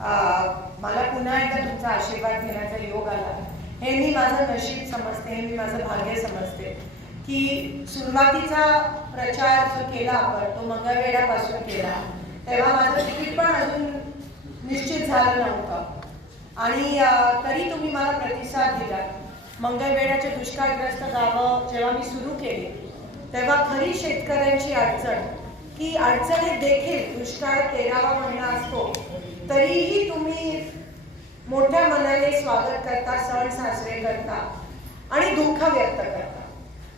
मला पुन्हा एकदा तुमचा आशीर्वाद घेण्याचा योग आला. हे मी माझं नशीब समजते हे मी माझं भाग्य समजते की सुरुवातीचा प्रचार जो केला आपण तो मंगळवेड्यापासून केला. तेव्हा माझं तिकीट पण अजून निश्चित झालं नव्हतं. आणि तरी तुम्ही मला प्रतिसाद दिला. मंगळवेड्याचे दुष्काळग्रस्त गावं जेव्हा मी सुरू केली तेव्हा खरी शेतकऱ्यांची अडचण की अडचणीत देखील दुष्काळ तेरावा महिना असतो. तरीही तुम्ही मोठ्या मनाने स्वागत करता सण साजरे करता आणि दुःख व्यक्त करता.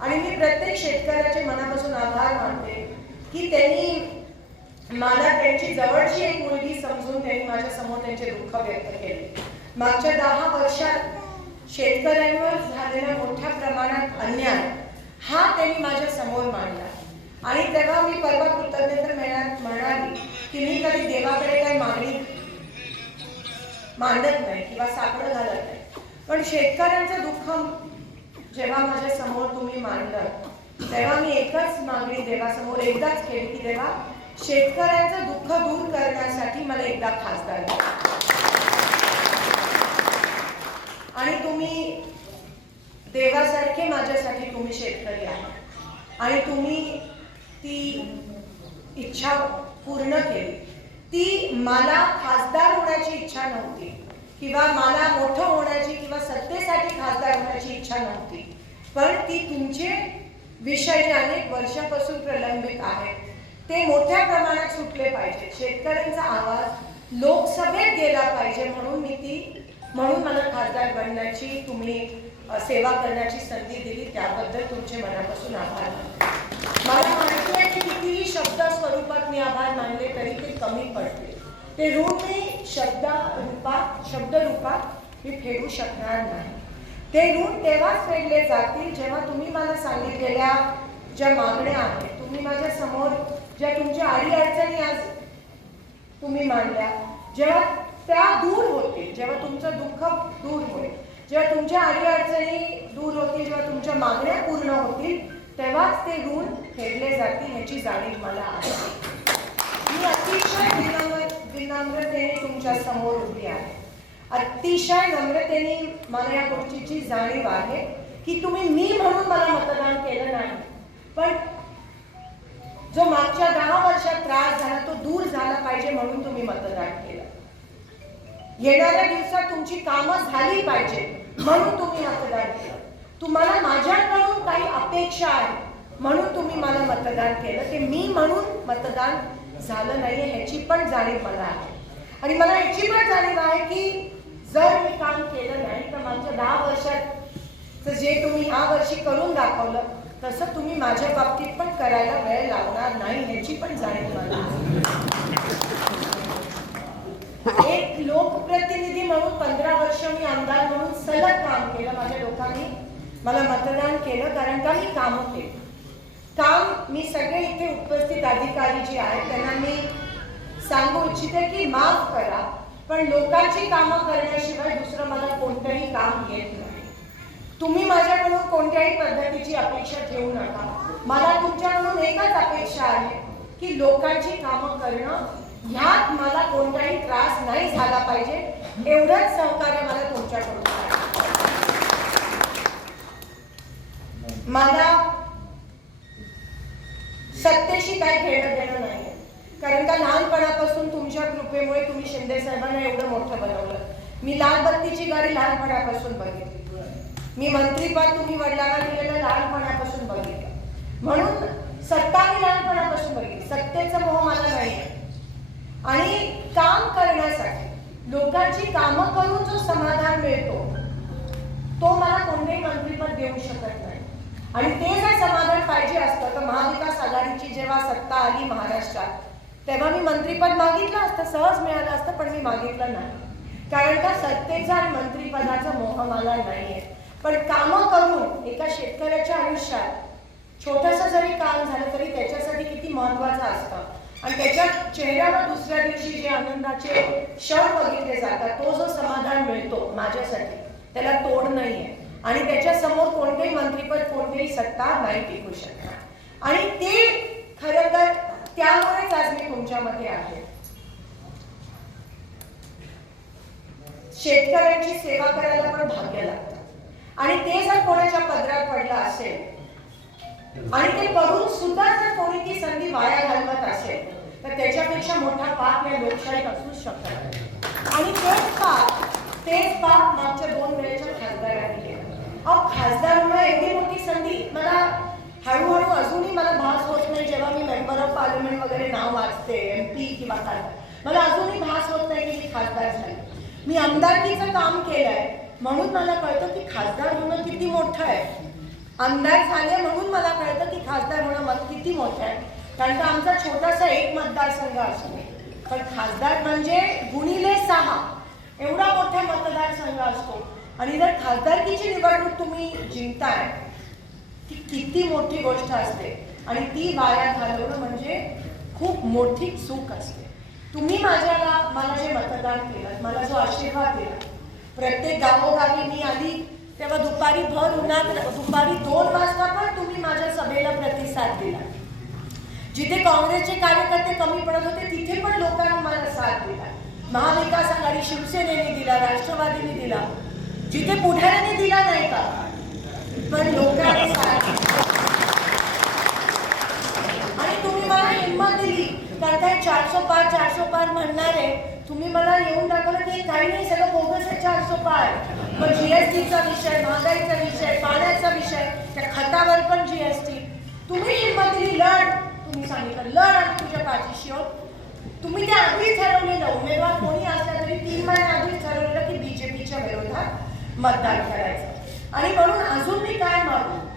आणि मी प्रत्येक शेतकऱ्याचे मनापासून आभार मानते की त्यांनी मला त्यांची जवळची एक मुलगी समजून त्यांनी माझ्यासमोर त्यांचे दुःख व्यक्त केले. मागच्या दहा वर्षात शेतकऱ्यांवर झालेला मोठ्या प्रमाणात अन्याय हा त्यांनी माझ्यासमोर मांडला. आणि तेव्हा मी परवा कृतज्ञता मिळणार म्हणाली की मी कधी देवाकडे काही मागणी मांडत नाही किंवा साकडं घालत नाही. पण शेतकऱ्यांचं दुःख जेव्हा माझ्यासमोर तुम्ही मांडलं तेव्हा मी एकच मागणी देवासमोर एकदाच केली की देवा शेतकऱ्यांचं दुःख दूर करण्यासाठी मला एकदा खासदार आणि तुम्ही देवासारखे माझ्यासाठी तुम्ही शेतकरी आहात. आणि तुम्ही ती इच्छा पूर्ण केली. ती मला खासदार होण्याची इच्छा नव्हती. किंवा मला मोठं होण्याची किंवा सत्तेसाठी खासदार होण्याची इच्छा नव्हती. पण ती तुमचे विषय जे अनेक वर्षापासून प्रलंबित आहेत ते मोठ्या प्रमाणात सुटले पाहिजे शेतकऱ्यांचा आवाज लोकसभेत गेला पाहिजे म्हणून मी ती म्हणून मला खासदार बनण्याची तुम्ही सेवा करण्याची संधी दिली. त्याबद्दल तुमचे मनापासून आभार. मला माहिती आहे कितीही शब्द स्वरूपात मी आभार मानले तरी ते कमी पडते. ते ऋण मी शब्द रूपात शब्द रूपात मी फेडू शकणार नाही. ते ऋण तेव्हाच फेडले जातील जेव्हा तुम्ही मला सांगितलेल्या ज्या मागण्या आहेत. तुम्ही माझ्यासमोर ज्या तुमच्या अडीअडचणी आज तुम्ही मांडल्या जेव्हा त्या दूर होतील जेव्हा तुमचं दुःख दूर होईल जेव्हा तुमच्या अडीअडचणी दूर होतील जेव्हा तुमच्या मागण्या पूर्ण होतील तेव्हाच ते ऋण फेडले जातील ह्याची जाणीव मला आहे. मी अतिशय विनम्र विनम्रतेने तुमच्यासमोर उभी आहे. अतिशय नम्रतेने मला या गोष्टीची जाणीव आहे की तुम्ही मी म्हणून मला मतदान केलं नाही. पण जो मागच्या दहा वर्षात त्रास झाला तो दूर झाला पाहिजे म्हणून तुम्ही मतदान केलं. येणाऱ्या दिवसात तुमची कामं झाली पाहिजे म्हणून तुम्ही मतदान केलं. तुम्हाला माझ्याकडून काही अपेक्षा आहे म्हणून तुम्ही मला मतदान केलं. ते मी म्हणून मतदान झालं नाही ह्याची पण जाणीव मला आहे. आणि मला याची पण जाणीव आहे की जर मी काम केलं नाही तर माझ्या दहा वर्षात जे तुम्ही ह्या वर्षी करून दाखवलं तसं तुम्ही माझ्या बाबतीत पण करायला वेळ लावणार नाही ह्याची पण जाणीव मला एक लोकप्रतिनिधी म्हणून पंधरा वर्ष मी आमदार म्हणून सलग काम केलं माझ्या लोकांनी मला मतदान केलं कारण का मी कामं केली. काम मी सगळे इथे उपस्थित अधिकारी जे आहेत त्यांना मी सांगू इच्छिते की माफ करा पण लोकांची कामं करण्याशिवाय दुसरं मला कोणतंही काम येत नाही. तुम्ही माझ्याकडून कोणत्याही पद्धतीची अपेक्षा ठेवू नका. मला तुमच्याकडून एकच अपेक्षा आहे की लोकांची कामं करणं. ह्यात मला कोणताही त्रास नाही झाला पाहिजे. एवढंच सहकार्य मला तुमच्याकडून आहे. मला सत्तेशी काही घेणं देणं नाही. कारण का लहानपणापासून तुमच्या कृपेमुळे तुम्ही शिंदे साहेबांना एवढं मोठं बनवलं. मी लाल बत्तीची गाडी लहानपणापासून बघितली. मी मंत्रीपद तुम्ही वडिलांना दिलेलं लहानपणापासून बघितलं. म्हणून सत्ता मी लहानपणापासून बघितली. सत्तेचा मोह मला नाही आहे आणि काम करण्यासाठी लोकांची कामं करून जो समाधान मिळतो तो मला कोणतेही मंत्रीपद देऊ शकत नाही. आणि ते जर समाधान पाहिजे असतं तर महाविकास आघाडीची जेव्हा सत्ता आली महाराष्ट्रात तेव्हा मी मंत्रीपद मागितलं असतं सहज मिळालं असतं पण मी मागितलं नाही. कारण का सत्तेचा आणि मंत्रीपदाचा मोह मला नाहीये. पण कामं करून एका शेतकऱ्याच्या आयुष्यात छोटंसं जरी काम झालं तरी त्याच्यासाठी किती महत्वाचं असतं. आणि त्याच्या चेहऱ्यावर दुसऱ्या दिवशी जे आनंदाचे क्षण बघितले जातात तो जो समाधान मिळतो माझ्यासाठी त्याला तोड नाहीये. आणि त्याच्यासमोर कोणतेही मंत्रीपद कोणतेही सत्ता नाही टिकू शकणार. आणि ते खरं तर त्यामुळेच आज मी तुमच्यामध्ये आहे. शेतकऱ्यांची सेवा करायला पण भाग्य लागतं. आणि ते जर कोणाच्या पदरात पडलं असेल आणि ते करून सुद्धा जर कोणी ती संधी वाया घालवत असेल तर त्याच्यापेक्षा मोठा पाप या लोकशाहीत असूच शकत आणि तेच पाप तेच पाप मागच्या दोन वेळेच्या खासदारांनी अहो खासदार म्हणून एवढी मोठी संधी. मला हळूहळू अजूनही मला भास होत नाही. जेव्हा मी मेंबर ऑफ पार्लमेंट वगैरे नाव वाचते एम पी किंवा काय मला अजूनही भास होत नाही की मी खासदार झाले. मी आमदारकीचं काम केलंय म्हणून मला कळतं की खासदार होणं किती मोठं आहे. आमदार झाले म्हणून मला कळतं की खासदार होणं मत किती मोठं आहे. कारण का आमचा छोटासा एक मतदारसंघ असतो. पण खासदार म्हणजे गुणिले सहा. एवढा मोठा मतदारसंघ असतो. आणि जर खासदारकीची निवडणूक तुम्ही जिंकताय ती किती मोठी गोष्ट असते आणि ती वाया घालवणं म्हणजे खूप मोठी चूक असते. तुम्ही माझ्याला मला जे मतदान केलं मला जो आशीर्वाद दिला प्रत्येक गावोगावी मी आली तेव्हा दुपारी भर उन्हात दुपारी दोन वाजता पण तुम्ही माझ्या सभेला प्रतिसाद दिला. जिथे काँग्रेसचे कार्यकर्ते कमी पडत होते तिथे पण लोकांनी मला साथ दिला. महाविकास आघाडी शिवसेनेने दिला राष्ट्रवादीने दिला. जिथे पुढाऱ्याने दिला नाही का? पण लोकांनी आणि तुम्ही मला हिंमत दिली. कारण काय चारशे पार चारशे पार म्हणणारे तुम्ही मला येऊन दाखवलं की काही नाही सगळं बोगस आहे चारशे पार मग जीएसटीचा विषय महागाईचा विषय पाण्याचा विषय त्या खतावर पण जीएसटी तुम्ही हिंमत दिली लढ. तुम्ही सांगितलं लढ आणि तुझ्या पाठीशी आहोत. तुम्ही ते आधीच ठरवलेलं उमेदवार कोणी असला तरी तीन महिने आधीच ठरवलेलं की बीजेपीच्या विरोधात मतदान करायचं. आणि म्हणून अजून मी काय मागू?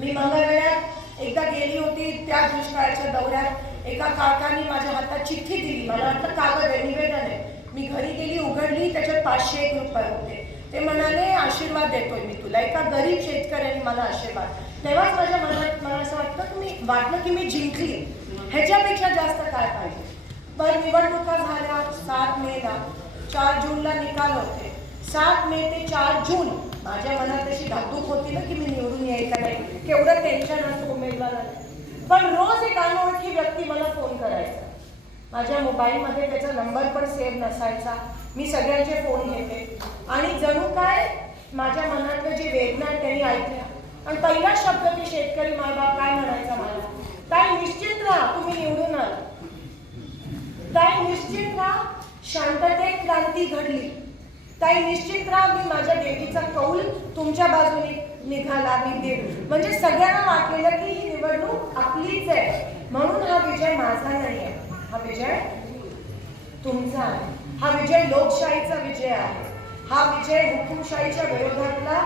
मी मंगळवेळ्यात एकदा गेली होती त्या दुष्काळाच्या दौऱ्यात. एका काकांनी माझ्या हातात चिठ्ठी दिली. मला वाटतं कागद आहे निवेदन आहे. मी घरी गेली उघडली त्याच्यात पाचशे एक रुपये होते. ते म्हणाले आशीर्वाद देतोय मी तुला. एका गरीब शेतकऱ्याने मला आशीर्वाद. तेव्हाच माझ्या मनात मला असं वाटतं की मी वाटलं की मी जिंकली. ह्याच्यापेक्षा जास्त काय पाहिजे? पण निवडणुका झाल्या सात मेला चार जूनला निकाल होते. सात मे ते चार जून. माझ्या मनात अशी धाकधूक होती ना की मी निवडून यायचा नाही. केवढं टेन्शन असतं उमेदवाराला. पण रोज एक अनोळखी व्यक्ती मला फोन करायचा. माझ्या मोबाईलमध्ये त्याचा नंबर पण सेव्ह नसायचा. मी सगळ्यांचे फोन घेते. आणि जणू काय माझ्या मनातलं जी वेदना आहे त्यांनी ऐकल्या. आणि पहिला शब्द की शेतकरी मायबाप काय म्हणायचा मला? काय निश्चित राहा तुम्ही निवडून आला. ताई निश्चित राहा. शांततेत क्रांती घडली. ताई निश्चित राहा मी माझ्या देवीचा कौल तुमच्या बाजूने निघाला मी देव म्हणजे सगळ्यांना वाटलेलं की ही निवडणूक आपलीच आहे. म्हणून हा विजय माझा नाही आहे. हा विजय तुमचा आहे. हा विजय लोकशाहीचा विजय आहे. हा विजय हुकुमशाहीच्या विरोधातला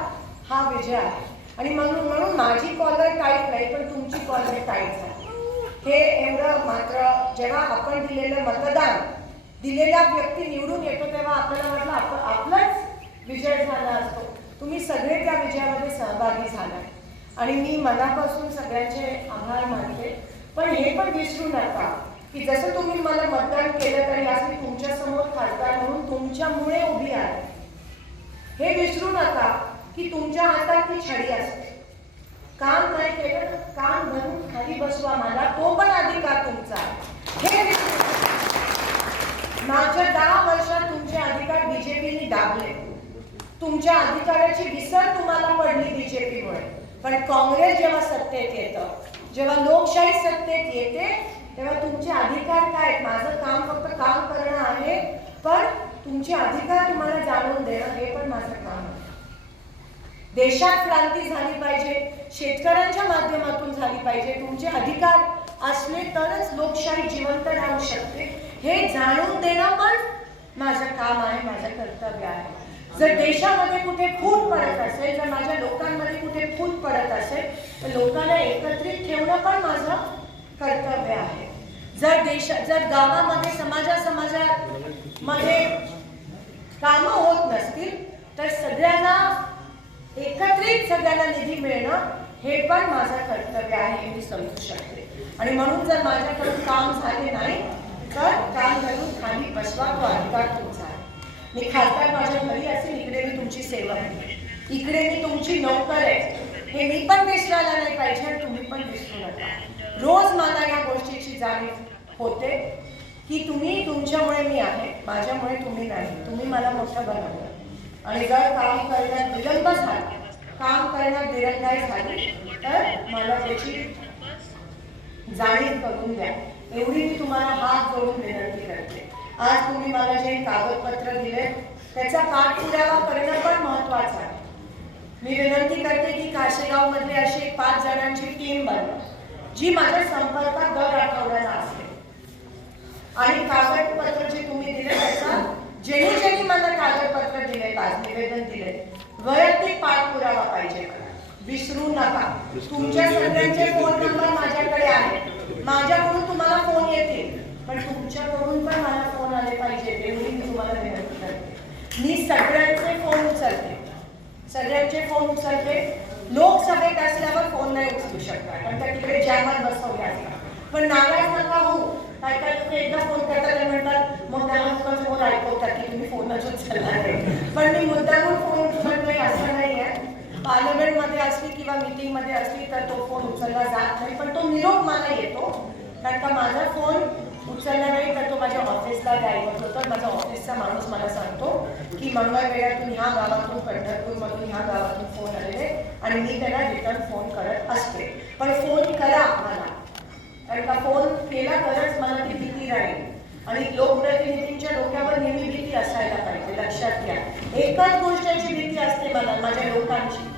हा विजय आहे. आणि म्हणून म्हणून माझी कॉलर काहीच नाही पण तुमची कॉलर काहीच आहे. हे एवढं मात्र जेव्हा आपण दिलेलं मतदान दिलेला व्यक्ती निवडून येतो तेव्हा आपल्याला म्हटलं आपण आपलाच विजय झाला असतो. तुम्ही सगळे त्या विजयामध्ये सहभागी झालाय आणि मी मनापासून सगळ्यांचे आभार मानते. पण हे पण विसरू नका की जसं तुम्ही मला मतदान केलं तरी आज मी तुमच्यासमोर खासदार म्हणून तुमच्यामुळे उभी आहे. हे विसरू नका की तुमच्या हातात ती छडी असते. काम नाही केलं तर काम धरून खाली बसवा मला. तो पण अधिकार तुमचा आहे. हे विसरू मागच्या दहा वर्षात तुमचे अधिकार बीजेपीने दाबले. तुमच्या अधिकाराची विसर तुम्हाला पडली बीजेपीमुळे. पण काँग्रेस जेव्हा सत्तेत येतं जेव्हा लोकशाही सत्तेत येते तेव्हा तुमचे अधिकार काय? आहेत? माझं काम फक्त काम करणं आहे पण तुमचे अधिकार तुम्हाला जाणून देणं हे पण माझं काम आहे. देशात क्रांती झाली पाहिजे शेतकऱ्यांच्या माध्यमातून झाली पाहिजे. तुमचे अधिकार असले तरच लोकशाही जिवंत राहू शकते. हे जाणून देणं पण माझं काम आहे माझं कर्तव्य आहे. जर देशामध्ये कुठे फूट पडत असेल जर माझ्या लोकांमध्ये कुठे फूट पडत असेल तर लोकांना एकत्रित ठेवणं पण माझं कर्तव्य आहे. जर देशा जर गावामध्ये समाजा समाजामध्ये कामं होत नसतील तर सगळ्यांना एकत्रित सगळ्यांना निधी मिळणं हे पण माझं कर्तव्य आहे हे मी समजू शकते. आणि म्हणून जर माझ्याकडून काम झाले नाही तर काम धरून खाली बसवा तो अधिकार तुमचा आहे मी खासदार माझ्या घरी असेल इकडे मी तुमची सेवा इकडे मी तुमची नोकर आहे हे मी पण विसरायला नाही पाहिजे आणि तुम्ही पण विसरू नका रोज मला या गोष्टीची जाणीव होते की तुम्ही तुमच्यामुळे मी आहे माझ्यामुळे तुम्ही नाही तुम्ही मला मोठं बनवलं आणि जर काम करण्यात विलंब झाला काम करण्यात दिरंगाई झाली तर मला त्याची जाणीव करून द्या. एवढी मी तुम्हाला हात जोडून विनंती करते. आज तुम्ही मला जे कागदपत्र दिले त्याचा पाठपुरावा करणं पण महत्वाचं आहे. मी विनंती करते की काशेगावमध्ये अशी एक पाच जणांची टीम बनवा जी माझ्या संपर्कात दर आठवड्याला असते. आणि कागदपत्र जे तुम्ही दिले त्याचा ज्यांनी ज्यांनी मला कागदपत्र दिले आज निवेदन दिले वैयक्तिक पाठपुरावा पाहिजे मला. विसरू नका. तुमच्या सगळ्यांचे फोन नंबर माझ्याकडे आहेत. माझ्याकडून तुम्हाला फोन येते. पण तुमच्याकडून पण मला फोन आले पाहिजे. एवढी मी तुम्हाला विनंती करते. मी सगळ्यांचे फोन उचलते. सगळ्यांचे फोन उचलते. लोकसभेत असल्यावर फोन नाही उचलू शकता पण त्या तिकडे जॅमात बसवले असतात. पण नाराज नका होऊ. काय काय तुम्ही एकदा फोन करता म्हणतात मग त्याला लोकांचं फोन ऐकवतात की तुम्ही फोनच उचलला पण मी मुद्दामून फोन उचलत नाही असं नाही आहे पार्लमेंटमध्ये असली किंवा मीटिंगमध्ये असली तर तो फोन उचलला जात नाही. पण तो निरोप मला येतो कारण का माझा फोन उचलला नाही तर तो माझ्या ऑफिसला ड्रायव्हर होतो. माझा ऑफिसचा माणूस मला सांगतो की मंगळवेळातून ह्या गावातून पंढरपूरमधून ह्या गावातून फोन आलेले आणि मी त्याला रिटर्न फोन करत असते. पण फोन करा मला कारण का फोन केला तरच मला ती भीती राहील. आणि लोकप्रतिनिधींच्या डोक्यावर नेहमी भीती असायला पाहिजे लक्षात घ्या. एकच गोष्टाची भीती असते मला माझ्या लोकांची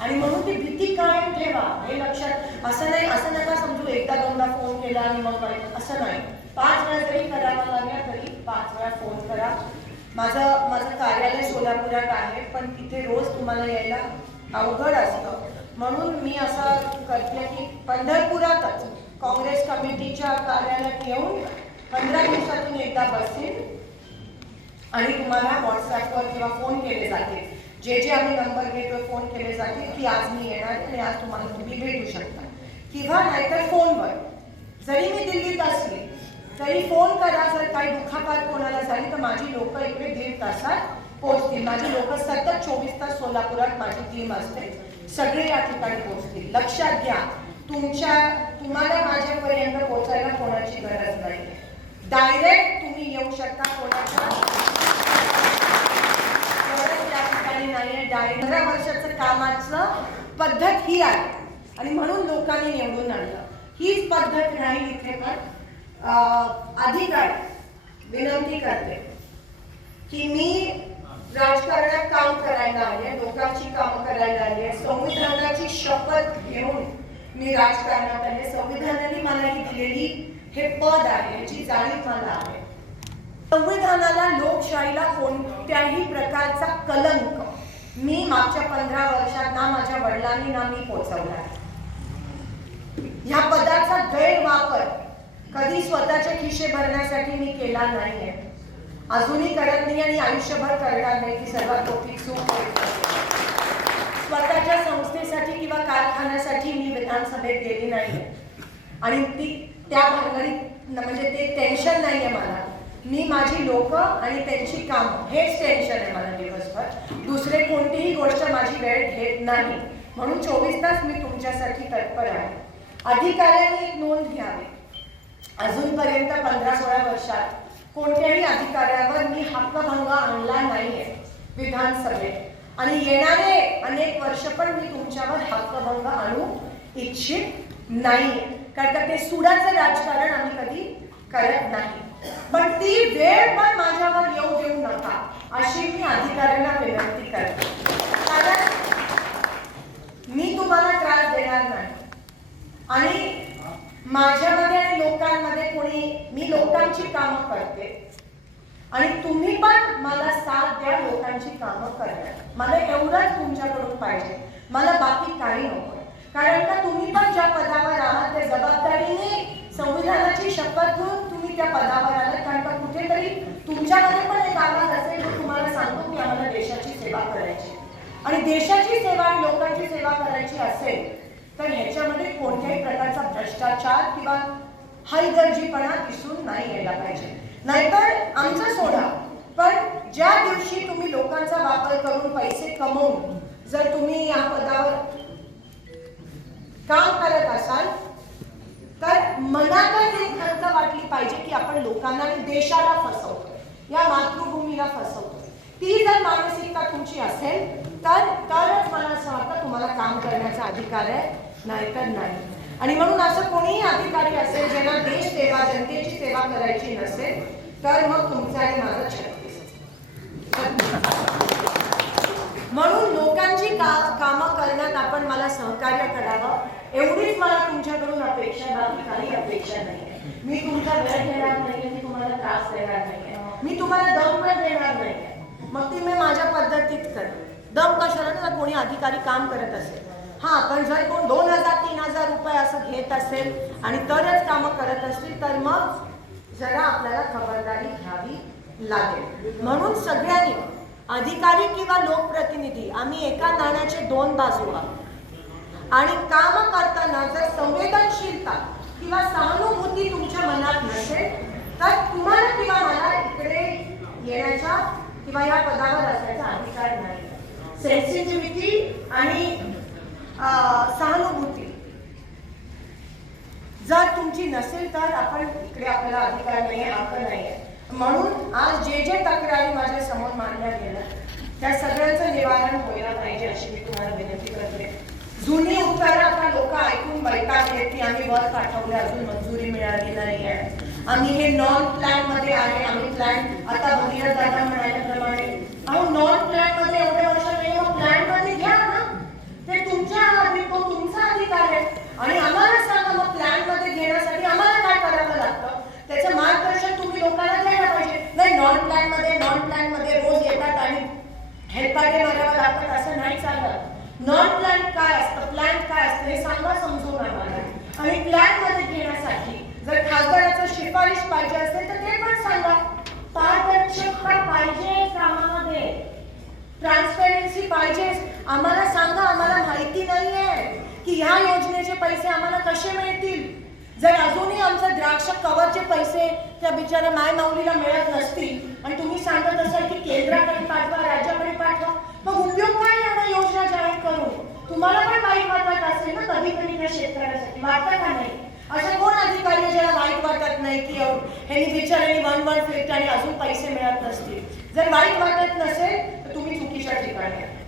आणि म्हणून ती भीती कायम ठेवा. हे लक्षात असं नाही असं नका समजू. एकदा दोनदा फोन केला आणि मग काय? असं नाही. पाच वेळा जरी करावा लागला तरी पाच वेळा फोन करा. माझं माझं कार्यालय सोलापुरात आहे पण तिथे रोज तुम्हाला यायला अवघड असतं. म्हणून मी असं करते की पंढरपुरातच काँग्रेस कमिटीच्या कार्यालयात येऊन पंधरा दिवसातून एकदा बसेन आणि तुम्हाला व्हॉट्सअपवर किंवा फोन केले जातील. जे जे आम्ही नंबर घेतो फोन केले जातील की आज मी येणार आणि आज तुम्हाला तुम्ही भेटू शकता. किंवा नाहीतर फोनवर जरी मी दिल्लीत असली तरी फोन करा जर काही दुखापात कोणाला झाली तर माझी लोक इकडे दीड तासात पोहोचतील. माझी लोक सतत चोवीस तास सोलापुरात माझी टीम असते. सगळे या ठिकाणी पोहोचतील. लक्षात घ्या. तुमच्या तुम्हाला माझ्यापर्यंत पोहोचायला कोणाची गरज नाही डायरेक्ट तुम्ही येऊ शकता कोणाच्या गरज या ठिकाणी आहे पंधरा वर्षाचं कामाचं पद्धत ही आहे. आणि म्हणून लोकांनी निवडून आणलं. हीच पद्धत नाही इथे पण अधिकार विनंती करते की मी राजकारणात काम करायला आले लोकांची काम करायला आले संविधानाची शपथ घेऊन मी राजकारणात आले संविधानाने मला ही दिलेली हे पद आहे याची जाणीव मला आहे. संविधानाला लोकशाहीला कोणत्याही प्रकारचा कलंक मी मागच्या पंधरा वर्षात ना माझ्या वडिलांनी ना मी पोचवला ह्या पदाचा गैरवापर कधी स्वतःचे खिशे भरण्यासाठी मी केला नाहीये. अजूनही करत नाही आणि आयुष्यभर करणार नाही ती सर्वात मोठी चूक स्वतःच्या संस्थेसाठी किंवा कारखान्यासाठी मी विधानसभेत गेली नाही आणि ती त्या भानगडीत म्हणजे ते टेन्शन नाही आहे मला. मी माझी लोक आणि त्यांची कामं हेच टेन्शन आहे मला दिवसभर. दुसरे कोणतीही गोष्ट माझी वेळ घेत नाही. म्हणून चोवीस तास मी तुमच्यासाठी तत्पर आहे. अधिकाऱ्यांनी एक नोंद घ्यावी. अजूनपर्यंत पंधरा सोळा वर्षात कोणत्याही अधिकाऱ्यावर मी हक्कभंग आणला नाहीये विधानसभेत. आणि येणारे अनेक वर्ष पण मी तुमच्यावर हक्कभंग आणू इच्छित नाही कारण का ते सुडाचं राजकारण आम्ही कधी करत नाही. पण ती वेळ पण माझ्यावर येऊ देऊ नका अशी मी अधिकाऱ्यांना विनंती करते. कारण मी तुम्हाला त्रास देणार नाही. आणि माझ्यामध्ये आणि लोकांमध्ये कोणी मी लोकांची कामं करते. आणि तुम्ही पण मला साथ द्या लोकांची कामं करण्यात मला एवढंच तुमच्याकडून पाहिजे. मला बाकी काही नको. कारण का तुम्ही पण ज्या पदावर आहात त्या जबाबदारीने संविधानाची शपथ घेऊन तुम्ही त्या पदावर आलात. कारण का कुठेतरी तुमच्यामध्ये पण एक आवाज असेल जो तुम्हाला सांगतो की आम्हाला देशाची सेवा करायची. आणि देशाची सेवा आणि लोकांची सेवा करायची असेल तर ह्याच्यामध्ये कोणत्याही प्रकारचा भ्रष्टाचार किंवा हलगर्जीपणा दिसून नाही यायला पाहिजे. नाहीतर आमचं सोडा. पण ज्या दिवशी तुम्ही लोकांचा वापर करून पैसे कमवून जर तुम्ही या पदावर काम करत असाल तर मनातच एक खर्च वाटली पाहिजे की आपण लोकांना आणि देशाला फसवतोय. या मातृभूमीला फसवतोय. ती जर मानसिकता तुमची असेल तर तरच मला असं वाटतं तुम्हाला काम करण्याचा अधिकार आहे नाहीतर नाही. आणि म्हणून असं कोणीही अधिकारी असेल ज्यांना देश सेवा जनतेची सेवा करायची नसेल तर मग तुमचं आणि माझं छत्तीस म्हणून लोकांची का कामं करण्यात आपण मला सहकार्य करावं. एवढीच मला तुमच्याकडून अपेक्षा बाकी काही अपेक्षा नाही मी तुमचा वेळ घेणार नाही मी तुम्हाला त्रास देणार नाही मी तुम्हाला दम वेळ देणार नाही मग ती मी माझ्या पद्धतीत करेन. दम कशाला? ना कोणी अधिकारी काम करत असेल. हां पण जर कोण दोन हजार तीन हजार रुपये असं घेत असेल आणि तरच कामं करत असतील तर मग जरा आपल्याला खबरदारी घ्यावी लागेल. म्हणून सगळ्यांनी अधिकारी किंवा लोकप्रतिनिधी आम्ही एका नाण्याचे दोन बाजू आहोत. आणि काम करताना जर संवेदनशीलता किंवा सहानुभूती तुमच्या मनात नसेल तर तुम्हाला किंवा मला इकडे येण्याचा किंवा या पदावर असण्याचा अधिकार नाही. सेन्सिटिव्हिटी आणि सहानुभूती. जर तुमची नसेल तर आपण इकडे आपल्याला अधिकार नाही आपण नाही आहे म्हणून आज जे जे तक्रारी माझ्यासमोर मांडल्या गेल्या त्या सगळ्याचं निवारण व्हायला पाहिजे अशी मी तुम्हाला विनंती करते. जुनी उत्तरं आता लोक ऐकून बैठकले की आम्ही वर पाठवले अजून मंजुरी मिळाली नाही आहे. आम्ही हे नॉन प्लॅनमध्ये आहे आम्ही प्लॅन आता भगीरथ दादा म्हणाल्याप्रमाणे अहो नॉन प्लॅनमध्ये एवढे वर्ष नाही मग प्लॅनमध्ये घ्या ना ते तुमच्या हाती तो तुमचा अधिकार आहे आणि आम्हाला सांगा मग प्लॅनमध्ये घेण्यासाठी आम्हाला काय करावं लागतं त्याचं मार्गदर्शन तुम्ही लोकांना द्यायला पाहिजे नाही नॉन प्लॅनमध्ये नॉन प्लॅनमध्ये रोज येतात आणि हेलपाटे मारावं लागतात असं नाही चालत नॉन प्लॅन काय असतं प्लॅन काय असतं हे सांगा समजून आम्हाला आणि प्लॅनमध्ये घेण्यासाठी जर खासदाराचं शिफारिश पाहिजे असेल तर ते पण सांगा पारदर्शकता पाहिजे कामामध्ये ट्रान्सपेरन्सी पाहिजे आम्हाला सांगा आम्हाला माहिती नाही आहे की ह्या योजनेचे पैसे आम्हाला कसे मिळतील? जर अजूनही आमचं द्राक्ष कवरचे पैसे त्या बिचाऱ्या माय माऊलीला मिळत नसतील आणि तुम्ही सांगत असाल की केंद्राकडे पाठवा राज्याकडे पाठवा मग उपयोग काय एवढ्या योजना जाहीर करू? तुम्हाला पण वाईट वाटत असेल ना कधी कधी त्या शेतकऱ्यासाठी वाटतं का नाही? असं कोण अधिकारी ज्याला वाईट वाटत नाही की अहो, ह्यांनी बिचाऱ्यांनी वन वन फिरते आणि अजून पैसे मिळत नसतील? जर वाईट वाटत नसेल चुकीच्या ठिकाणी आहे.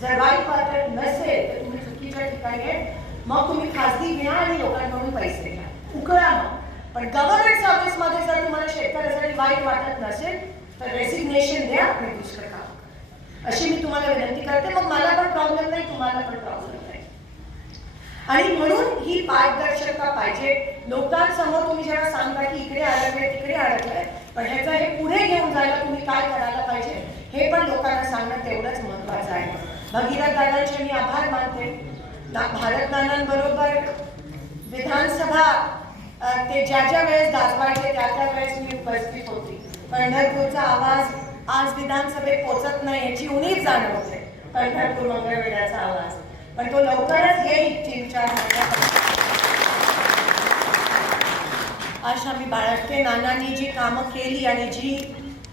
जर वाईट वाटत नसेल तर तुम्ही चुकीच्या ठिकाणी आहे. मग तुम्ही खासगी घ्या आणि लोकांकडून पैसे घ्या. उकळा मग. पण गव्हर्नमेंट सर्व्हिस जर तुम्हाला शेतकऱ्यासाठी वाईट वाटत नसेल तर रेसिग्नेशन द्या आणि दुसरं काम अशी मी तुम्हाला विनंती करते. मग मला पण प्रॉब्लेम नाही तुम्हाला पण प्रॉब्लेम नाही. आणि म्हणून ही पारदर्शकता पाहिजे. लोकांसमोर तुम्ही जेव्हा सांगता की इकडे अडकलंय तिकडे अडकलंय पण ह्याचं हे पुढे घेऊन जायला तुम्ही काय करायला पाहिजे? हे पण लोकांना सांगणं तेवढंच महत्वाचं आहे. भगीरथ दादांचे मी आभार मानते. भारत दादांबरोबर विधानसभा ते ज्या ज्या वेळेस गाजवायचे त्या त्या वेळेस मी उपस्थित होती. पंढरपूरचा आवाज आज विधानसभेत पोचत नाही याची उणीव जाणवते. पंढरपूर मंगळवेढ्याचा आवाज. पण तो लवकरच येईल तीन चार महिन्यात आज आम्ही बाळगते. नानांनी जी कामं केली आणि जी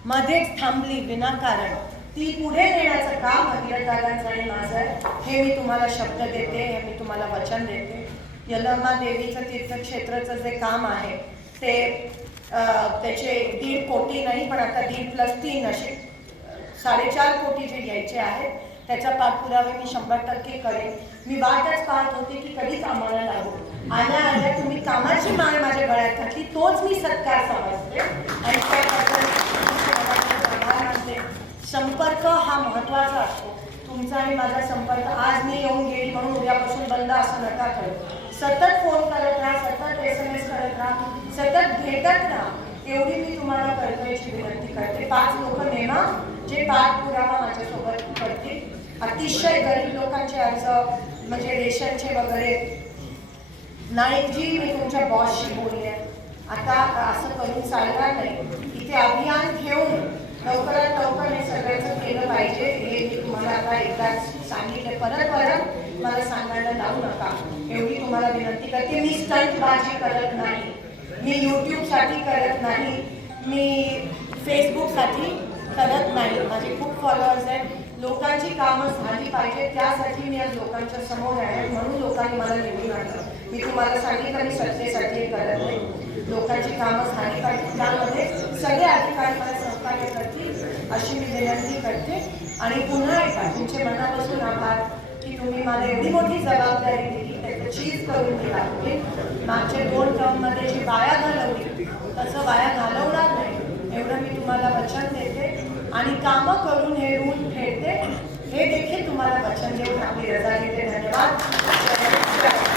मध्येच थांबली विनाकारण ती पुढे नेण्याचं काम भगीरथ आणि माझं. आहे हे मी तुम्हाला शब्द देते हे मी तुम्हाला वचन देते. यलमा देवीचं तीर्थक्षेत्राचं जे काम आहे ते त्याचे दीड कोटी नाही पण आता दीड प्लस तीन असे साडेचार कोटी जे घ्यायचे आहेत त्याचा पाठपुरावा मी शंभर टक्के करेन. मी वाटच पाहत होते की कधीच आम्हाला लागू. आल्या आल्या तुम्ही कामाची माळ माझ्या गळ्यात घातली तोच मी सत्कार समजते. आणि त्याबद्दल तुमचे मनापासून आभार मानते संपर्क हा महत्त्वाचा असतो. तुमचा आणि माझा संपर्क आज मी येऊन घेईल म्हणून उद्यापासून बंद असं नका करू. सतत फोन करत राहा सतत एस एम एस करत राहा सतत भेटत राहा. एवढी मी तुम्हाला कळकळीची विनंती करते. पाच लोक नेमा जे पाठपुरावा माझ्यासोबत करतील. अतिशय गरीब लोकांचे अर्ज म्हणजे रेशनचे वगैरे. नाईकजी मी तुमच्या बॉसशी बोलले. आता असं करून चालणार नाही. इथे अभियान घेऊन लवकरात लवकर हे सगळ्याचं केलं पाहिजे हे मी तुम्हाला आता एकदाच सांगितलं. परत परत मला सांगायला लावू नका. एवढी तुम्हाला विनंती करते. मी स्टंटबाजी करत नाही. मी यूट्यूबसाठी करत नाही. मी फेसबुकसाठी करत नाही. माझे खूप फॉलोअर्स आहेत. लोकांची कामं झाली पाहिजे. त्यासाठी मी आज लोकांच्या समोर आहे. म्हणून लोकांनी मला निवडून आणलं. मी तुम्हाला सांगितलं मी सत्तेसाठी करत नाही. लोकांची कामं झाली पाहिजे. त्यामध्ये सगळे अधिकारी मला सहकार्य करतील अशी मी विनंती करते. आणि पुन्हा एकदा तुमचे मनापासून आभार की तुम्ही मला एवढी मोठी जबाबदारी दिली त्याचं चीज करून मी लागते मागच्या दोन टर्ममध्ये जी वाया घालवली तसं वाया घालवणार नाही एवढं मी तुम्हाला वचन देते. आणि कामं करून हे ऋण फेडते. हे देखील तुम्हाला वचन देऊन आपली रजा घेते. धन्यवाद.